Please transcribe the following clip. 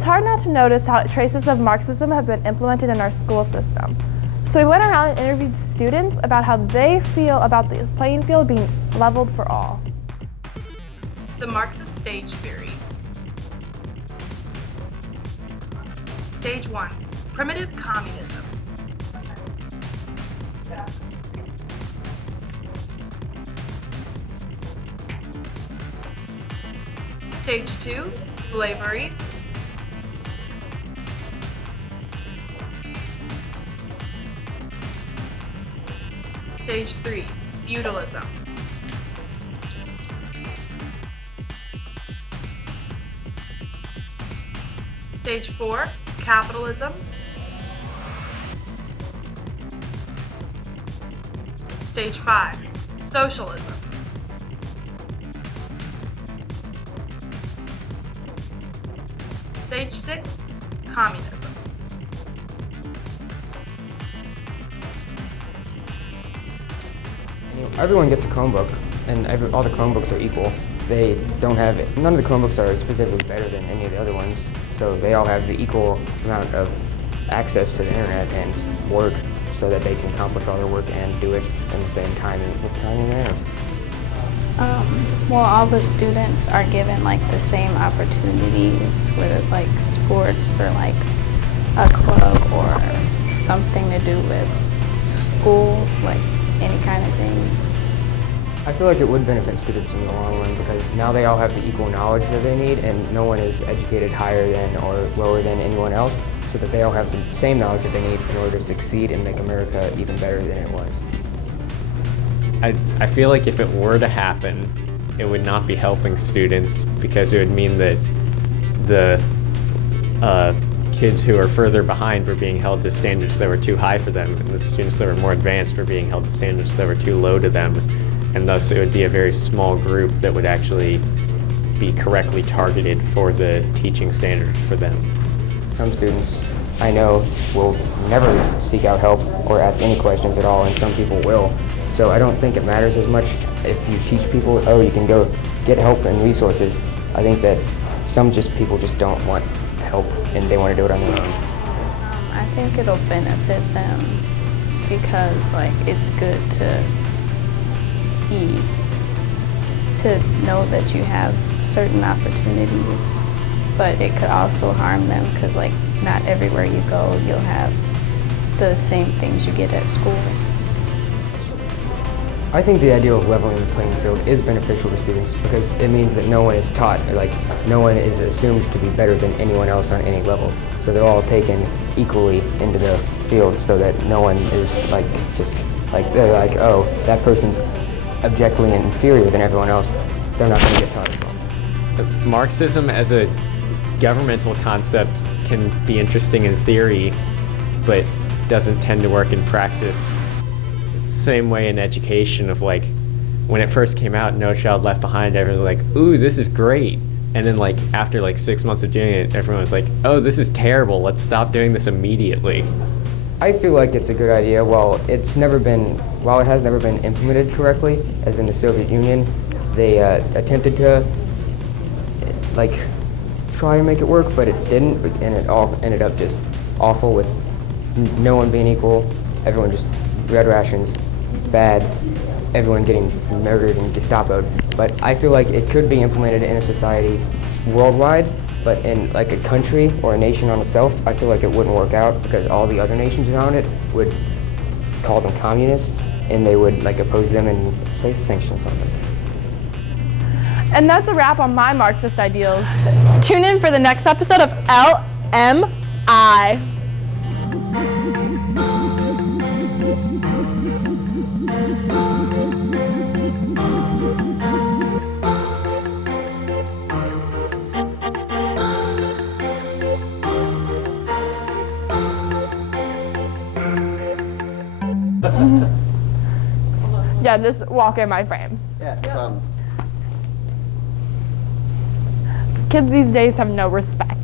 it's hard not to notice how traces of Marxism have been implemented in our school system. So we went around and interviewed students about how they feel about the playing field being leveled for all. The Marxist stage theory. Stage 1, primitive communism. Stage 2, slavery. Stage 3, feudalism. Stage 4, capitalism. Stage 5, socialism. Stage 6, communism. Everyone gets a Chromebook, and all the Chromebooks are equal. They don't have it. None of the Chromebooks are specifically better than any of the other ones, so they all have the equal amount of access to the internet and work, so that they can accomplish all their work and do it in the same time and manner. Well, all the students are given like the same opportunities, whether it's like sports or like a club or something to do with school, like any kind of thing. I feel like it would benefit students in the long run because now they all have the equal knowledge that they need, and no one is educated higher than or lower than anyone else, so that they all have the same knowledge that they need in order to succeed and make America even better than it was. I feel like if it were to happen, it would not be helping students because it would mean that the kids who are further behind were being held to standards that were too high for them, and the students that were more advanced were being held to standards that were too low to them, and thus it would be a very small group that would actually be correctly targeted for the teaching standards for them. Some students I know will never seek out help or ask any questions at all, and some people will. So I don't think it matters as much if you teach people, oh, you can go get help and resources. I think that some people just don't want help and they want to do it on their own. I think it'll benefit them because like it's good to know that you have certain opportunities, but it could also harm them because like not everywhere you go you'll have the same things you get at school. I think the idea of leveling the playing field is beneficial to students because it means that no one is taught, like no one is assumed to be better than anyone else on any level. So they're all taken equally into the field so that no one is like just like, they're like, oh, that person's objectively inferior than everyone else. They're not going to get taught as well. Marxism as a governmental concept can be interesting in theory, but doesn't tend to work in practice. Same way in education of like, when it first came out, No Child Left Behind, everyone was like, ooh, this is great. And then like after like 6 months of doing it, everyone was like, oh, this is terrible. Let's stop doing this immediately. I feel like it's a good idea. While it has never been implemented correctly, as in the Soviet Union, they attempted to like try and make it work, but it didn't, and it all ended up just awful with no one being equal, everyone just red rations, bad, everyone getting murdered and Gestapo'd. But I feel like it could be implemented in a society worldwide, but in like a country or a nation on itself, I feel like it wouldn't work out because all the other nations around it would call them communists and they would like oppose them and place sanctions on them. And that's a wrap on my Marxist ideals. Tune in for the next episode of LMI. Yeah, just walk in my frame. Yeah, no problem. Kids these days have no respect.